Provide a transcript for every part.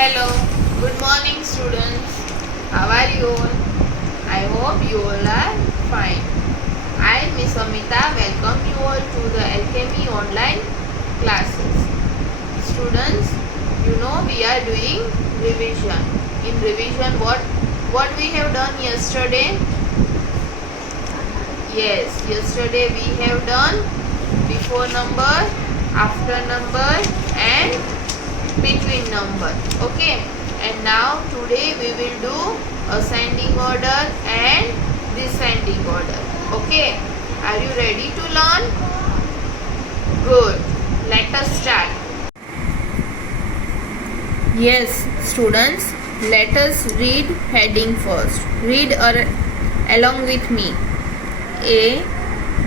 Hello, good morning students. How are you all? I hope you all are fine. I, Miss Amita, welcome you all to the Alchemy online classes. Students, you know we are doing revision. In revision, what we have done yesterday? Yes, yesterday we have done before number, after number and between number. Okay, and now today we will do ascending order and descending order. Okay, are you ready to learn? Good, let us start. Yes, students, let us read heading first. Read along with me. A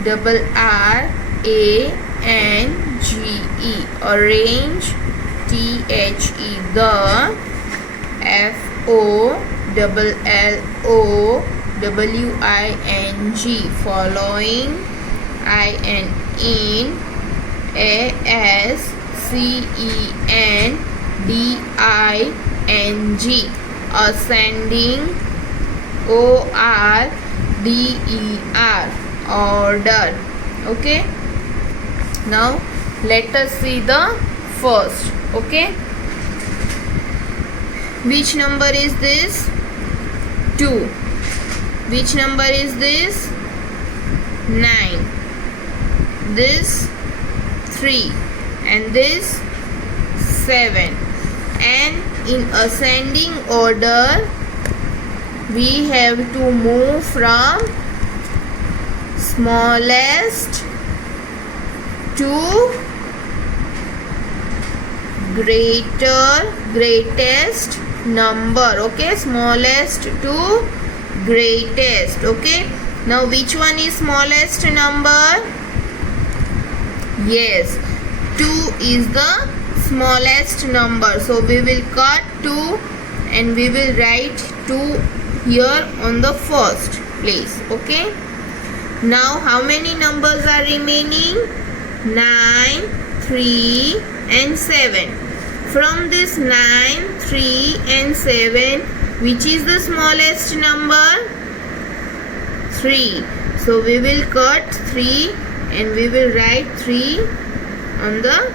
double R A N G E, arrange. THE, the. FOLLOWING, following. In. ASCENDING, ascending. ORDER, order. Okay, now let us see the first. Okay, which number is this? 2. Which number is this? 9. This 3 and this 7. And in ascending order we have to move from smallest to greatest number. Okay, smallest to greatest. Okay, now which one is smallest number? Yes, 2 is the smallest number, so we will cut 2 and we will write 2 here on the first place. Okay, now how many numbers are remaining? 9, 3 and 7. From this 9, 3 and 7, which is the smallest number? 3. So we will cut 3 and we will write 3 on the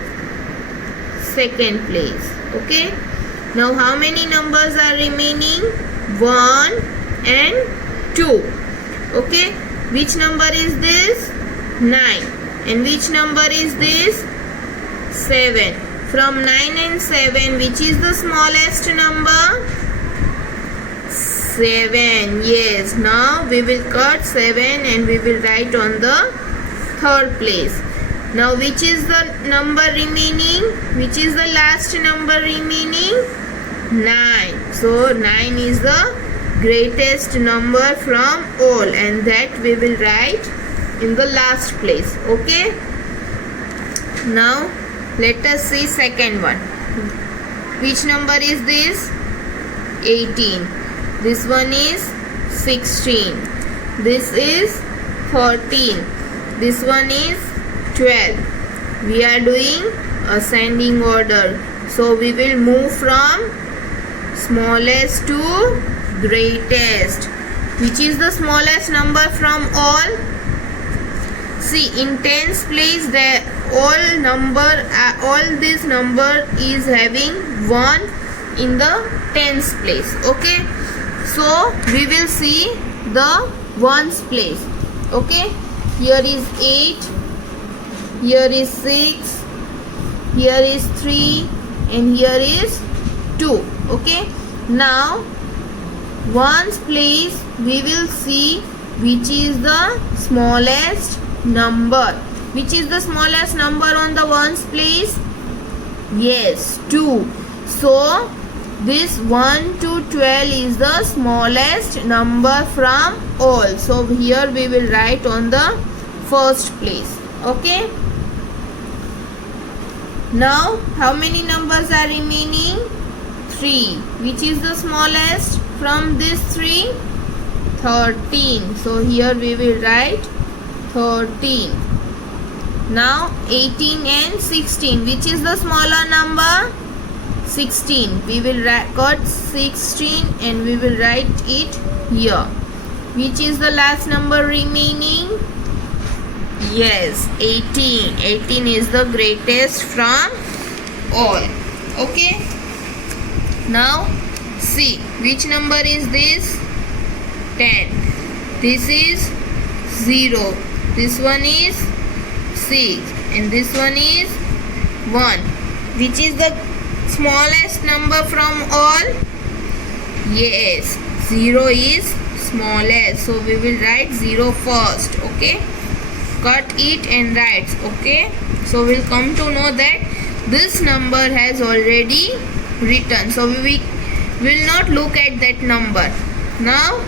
second place. Okay, now how many numbers are remaining? 1 and 2. Okay, which number is this? 9. And which number is this? 7. From 9 and 7, which is the smallest number? 7. Yes, now we will cut 7 and we will write on the third place. Now which is the number remaining? Which is the last number remaining? 9. So 9 is the greatest number from all, and that we will write in the last place. Okay, now let us see second one. Which number is this? 18. This one is 16. This is 13. This one is 12. We are doing ascending order, so we will move from smallest to greatest. Which is the smallest number from all? See, in tens place all this number is having 1 in the tens place. Okay, so we will see the ones place. Okay, here is 8, here is 6, here is 3 and here is 2. Okay, now ones place we will see which is the smallest number. Which is the smallest number on the ones place? Yes, 2. So this 1 to 12 is the smallest number from all. So here we will write on the first place. Okay, now how many numbers are remaining? 3. Which is the smallest from this 3? 13. So here we will write 13. Now 18 and 16. Which is the smaller number? 16. We will cut 16 and we will write it here. Which is the last number remaining? Yes, 18. 18 is the greatest from all. Okay. Now see which number is this? 10. This is 0. This one is 6. And this one is 1. Which is the smallest number from all? Yes, 0 is smallest. So we will write 0 first. Okay. Cut it and write. Okay. So we'll come to know that this number has already written. So we will not look at that number. Now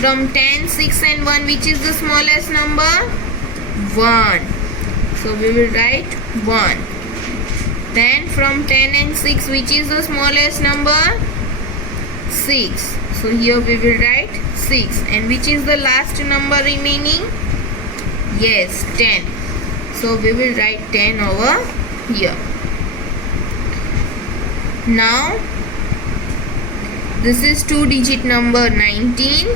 from 10, 6 and 1, which is the smallest number? 1. So we will write 1. Then from 10 and 6, which is the smallest number? 6. So here we will write 6. And which is the last number remaining? Yes, 10. So we will write 10 over here. Now this is 2-digit number 19,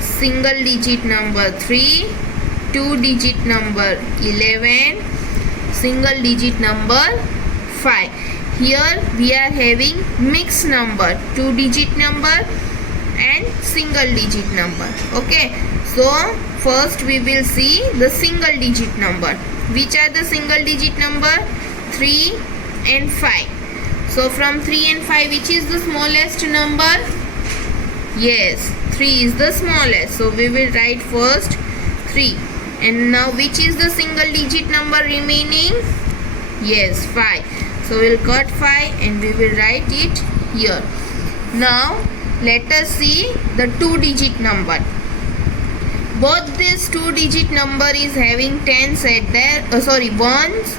single digit number 3, 2-digit number 11, single digit number 5. Here we are having mixed number, 2-digit number and single digit number. Okay, so first we will see the single digit number. Which are the single digit number? 3 and 5. So from 3 and 5, which is the smallest number? Yes, 3 is the smallest. So we will write first 3. And now which is the single digit number remaining? Yes, 5. So we will cut 5 and we will write it here. Now let us see the 2-digit number. Both this 2-digit number is having tens at their ones,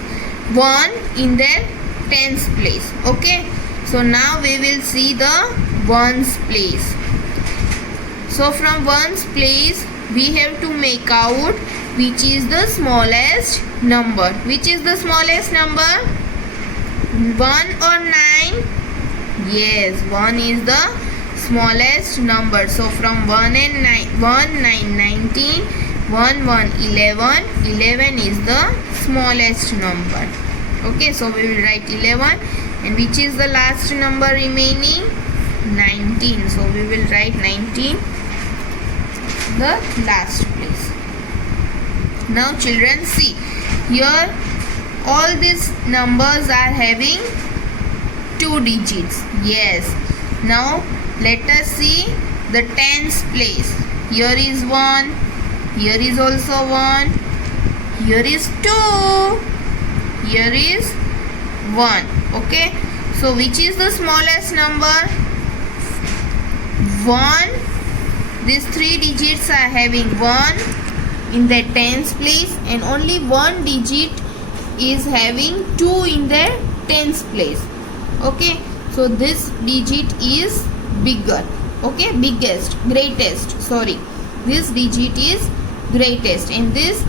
1 in their tens place. Okay, so now we will see the ones place. So from ones place we have to make out which is the smallest number. Which is the smallest number? 1 or 9? Yes, 1 is the smallest number. So from 1 and 9, 1, 9, 19, 1, 1, 11. 11 is the smallest number. Okay, so we will write 11. And which is the last number remaining? 19. So we will write 19, the last place. Now children, see here all these numbers are having 2 digits. Yes. Now let us see the tens place. Here is 1. Here is also 1. Here is 2. Here is 1. Okay. So which is the smallest number? 1. These 3 digits are having 1 in their tens place, and only 1 digit is having 2 in their tens place. Okay. So this digit is bigger. Okay. Biggest, greatest. Sorry. This digit is greatest, and this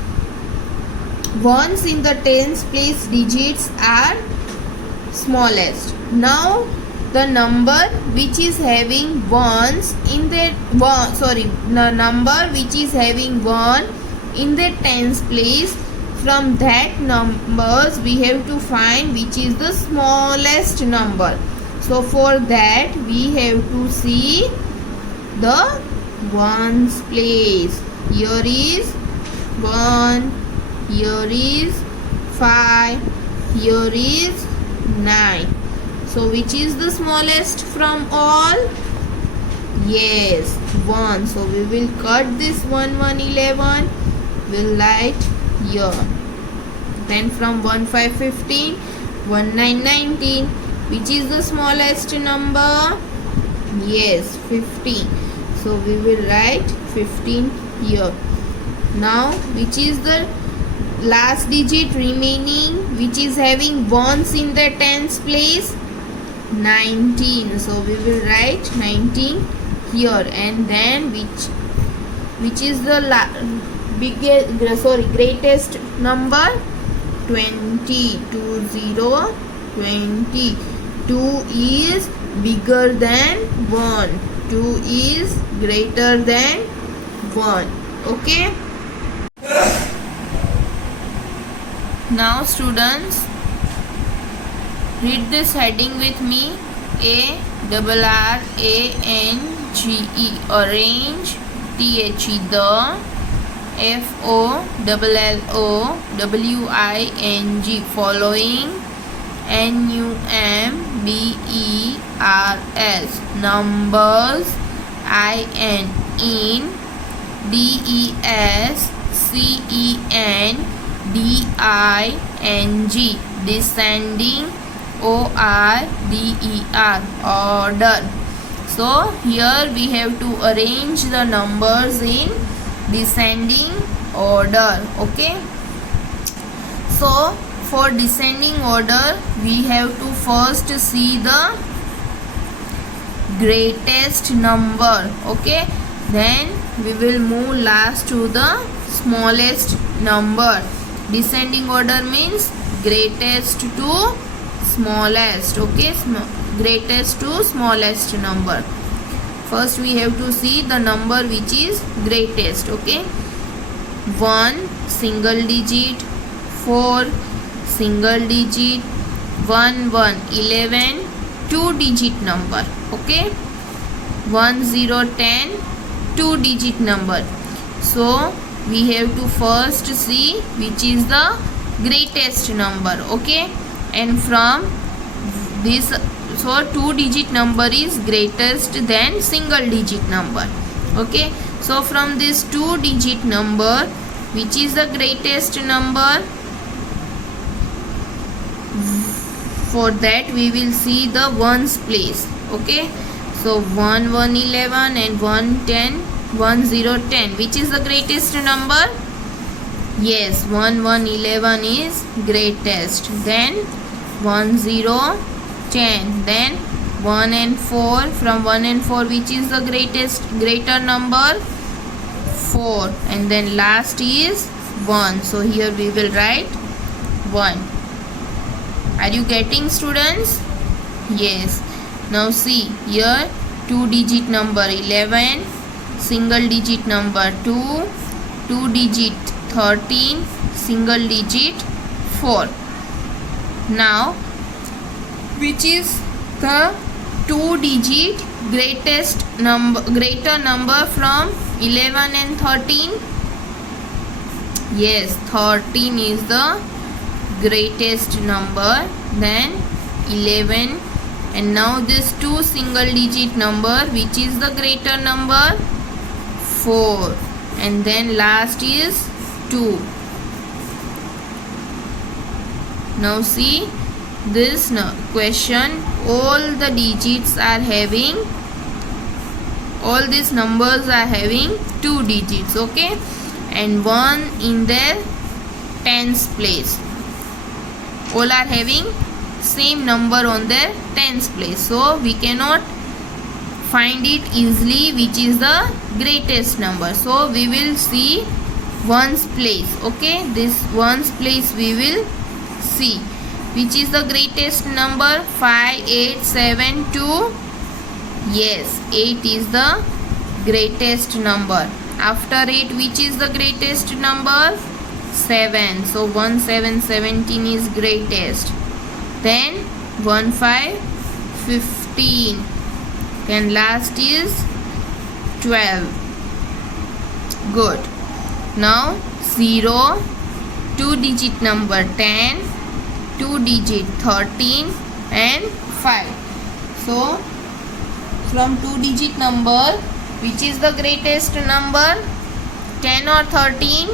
ones in the tens place digits are smallest. Now the number which is having ones in the the number which is having 1 in the tens place, from that numbers we have to find which is the smallest number. So for that we have to see the ones place. Here is 1, here is 5, here is 9. So which is the smallest from all? Yes, 1. So we will cut this 1, 1, 11. We'll write here. Then from 1, 5, 15, 1, 9, 19. Which is the smallest number? Yes, 15. So we will write 15 here. Now which is the last digit remaining which is having ones in the tens place? 19. So we will write 19 here. And then which is the greatest number? 20. 20. 2 is bigger than 1. 2 is greater than 1. Okay. Now students, read this heading with me. ARRANGE, arrange. THE, the. FOLLOWING, following. NUMBERS, numbers. in. DESCENDING, descending. ORDER, order. So here we have to arrange the numbers in descending order. Okay. So for descending order, we have to first see the greatest number. Okay. Then we will move last to the smallest number. Descending order means greatest to smallest. Okay. Greatest to smallest number. First we have to see the number which is greatest. Okay. 1 single digit, 4 single digit, 1 1 11 2 digit number. Okay. 1 0 10 2 digit number. So we have to first see which is the greatest number. Okay. And from this, so 2 digit number is greatest than single digit number. Okay. So from this 2 digit number, which is the greatest number? For that we will see the ones place. Okay. So 1 1 11 and 1 10, 1 0 10. Which is the greatest number? Yes, 1 1 11 is greatest. Then 1 0 10. Then 1 and 4. From 1 and 4, which is the greater number? 4. And then last is 1. So here we will write 1. Are you getting, students? Yes. Now see here, 2 digit number 11, single digit number 2, 2 digit 13, single digit 4. Now which is the 2 digit greater number from 11 and 13? Yes, 13 is the greatest number, then 11. And now this 2 single digit number, which is the greater number? 4. And then last is 2. Now see this question, all the digits are having, all these numbers are having 2 digits. Okay. And 1 in their tens place. All are having same number on their tens place. So we cannot find it easily which is the greatest number. So we will see ones place. Okay. This ones place we will see. Which is the greatest number? 5 8 7 2. Yes, 8 is the greatest number. After 8, which is the greatest number? 7. So 1 7 17 is greatest. Then 1 5 15. Then last is 12. Good. Now 0, 2 digit number 10, 2 digit 13 and 5. So from 2 digit number, which is the greatest number? 10 or 13?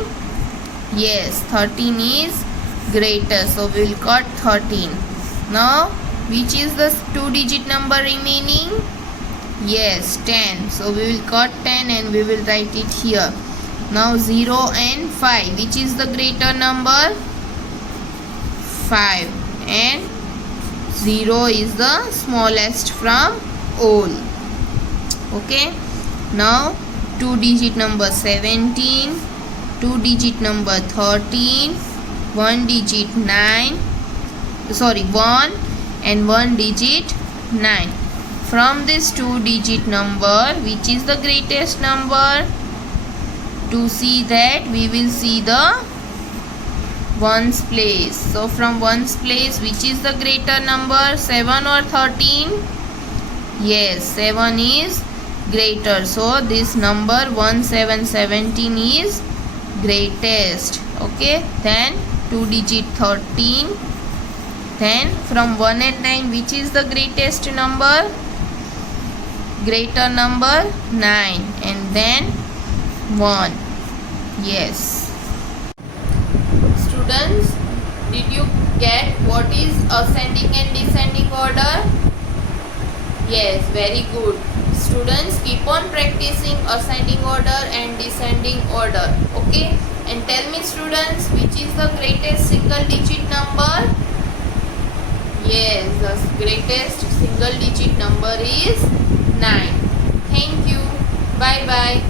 Yes, 13 is greater. So we will cut 13. Now which is the 2 digit number remaining? Yes, 10. So we will cut 10 and we will write it here. Now 0 and 5. Which is the greater number? 5. And 0 is the smallest from all. Okay. Now 2 digit number 17, 2 digit number 13, 1 digit 9, sorry 1 and one digit 9. From this 2-digit number, which is the greatest number? To see that, we will see the ones place. So from ones place, which is the greater number, 7 or 13? Yes, 7 is greater. So this number 1717 is greatest. Okay, then 2-digit 13. Then from 1 and 9, which is the greatest number? Greater number 9, and then 1. Yes. Students, did you get what is ascending and descending order? Yes, very good. Students, keep on practicing ascending order and descending order. Okay, and tell me students, which is the greatest single digit number? Yes, the greatest single digit number is 9. Thank you. Bye bye.